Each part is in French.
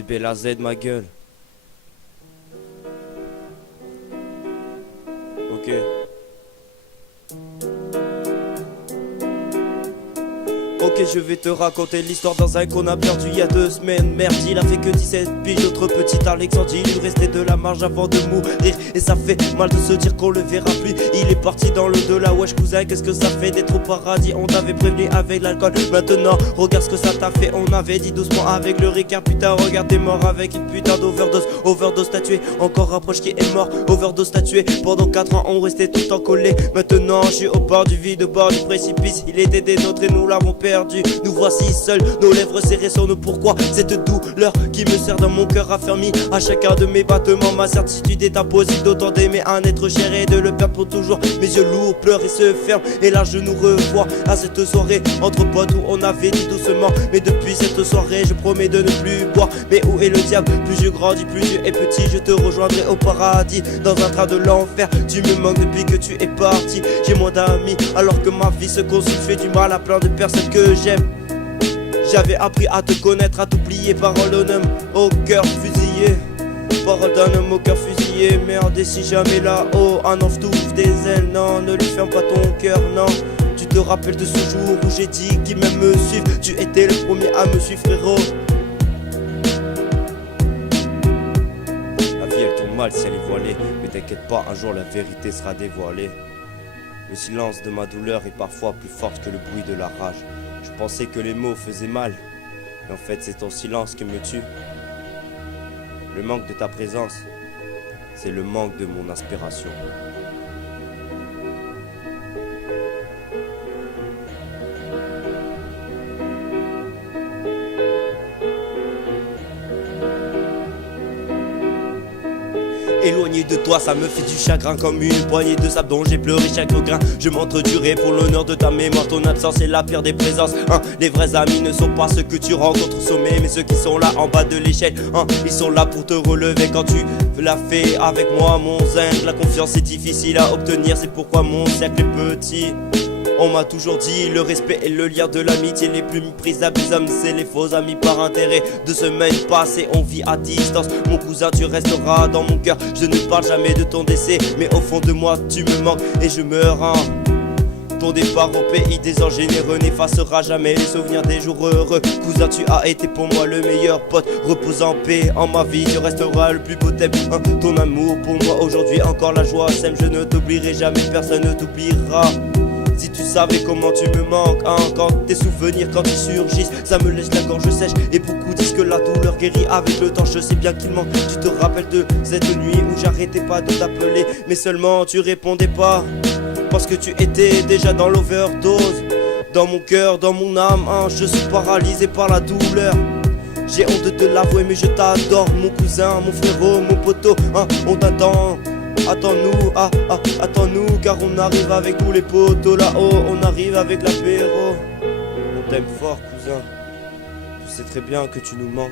C'est Bella Z ma gueule. Ok. Ok, je vais te raconter l'histoire dans un qu'on a perdu il y a 2 semaines. Merde, il a fait que 17 piges. Notre petit Alexandre, il lui restait de la marge avant de mourir. Et ça fait mal de se dire qu'on le verra plus. Il est parti dans le delà, wesh cousin, qu'est-ce que ça fait d'être au paradis? On t'avait prévenu avec l'alcool, maintenant regarde ce que ça t'a fait. On avait dit doucement avec le Ricard, putain regarde t'es mort avec une putain d'overdose. Overdose t'as tué, encore un proche qui est mort. Overdose t'as tué, pendant 4 ans on restait tout le temps collés. Maintenant je suis au bord du vide, au bord du précipice. Il était des nôtres et nous l'avons perdu. Nous voici seuls, nos lèvres serrées sur nous. Pourquoi cette douleur qui me serre dans mon cœur affermi? À chacun de mes battements, ma certitude est impossible d'autant d'aimer un être cher et de le perdre pour toujours. Mes yeux lourds pleurent et se ferment, et là je nous revois à cette soirée entre potes où on avait dit doucement. Mais depuis cette soirée je promets de ne plus boire. Mais où est le diable? Plus je grandis, plus tu es petit. Je te rejoindrai au paradis dans un train de l'enfer. Tu me manques depuis que tu es parti. J'ai moins d'amis alors que ma vie se consume. Je fais du mal à plein de personnes que j'aime. J'avais appris à te connaître, à t'oublier. Parole d'un homme au cœur fusillé. Parole d'un homme au cœur fusillé. Merde, et si jamais là-haut un ange t'ouvre des ailes, non, ne lui ferme pas ton cœur, non. Tu te rappelles de ce jour où j'ai dit qu'il m'aime me suivre? Tu étais le premier à me suivre, frérot. La vie elle tourne mal si elle est voilée, mais t'inquiète pas, un jour la vérité sera dévoilée. Le silence de ma douleur est parfois plus fort que le bruit de la rage. Je pensais que les mots faisaient mal, mais en fait c'est ton silence qui me tue. Le manque de ta présence, c'est le manque de mon inspiration. Éloigné de toi, ça me fait du chagrin comme une poignée de sable dont j'ai pleuré chaque grain. Je m'entretuerai pour l'honneur de ta mémoire. Ton absence est la pire des présences. Les vrais amis ne sont pas ceux que tu rencontres au sommet, mais ceux qui sont là en bas de l'échelle. Ils sont là pour te relever quand tu l'as fait avec moi, mon zinc. La confiance est difficile à obtenir, c'est pourquoi mon cercle est petit. On m'a toujours dit le respect est le lien de l'amitié. Les plus méprisables des hommes, c'est les faux amis par intérêt. 2 semaines passées, on vit à distance. Mon cousin, tu resteras dans mon cœur. Je ne parle jamais de ton décès, mais au fond de moi, tu me manques et je me rends. Ton départ au pays des anges généreux n'effacera jamais les souvenirs des jours heureux. Cousin, tu as été pour moi le meilleur pote. Repose en paix en ma vie, tu resteras le plus beau thème. Ton amour pour moi aujourd'hui, encore la joie sème. Je ne t'oublierai jamais, personne ne t'oubliera. Si tu savais comment tu me manques, quand tes souvenirs, quand ils surgissent, ça me laisse la gorge sèche. Et beaucoup disent que la douleur guérit avec le temps. Je sais bien qu'il manque. Tu te rappelles de cette nuit où j'arrêtais pas de t'appeler, mais seulement tu répondais pas, parce que tu étais déjà dans l'overdose. Dans mon cœur, dans mon âme, je suis paralysé par la douleur. J'ai honte de te l'avouer, mais je t'adore, mon cousin, mon frérot, mon poteau. On t'attend. Attends-nous, attends-nous, car on arrive avec tous les potos là-haut, on arrive avec l'apéro. On t'aime fort, cousin. Tu sais très bien que tu nous manques.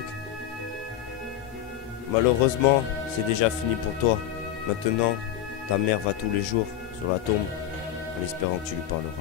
Malheureusement, c'est déjà fini pour toi. Maintenant, ta mère va tous les jours sur la tombe, en espérant que tu lui parleras.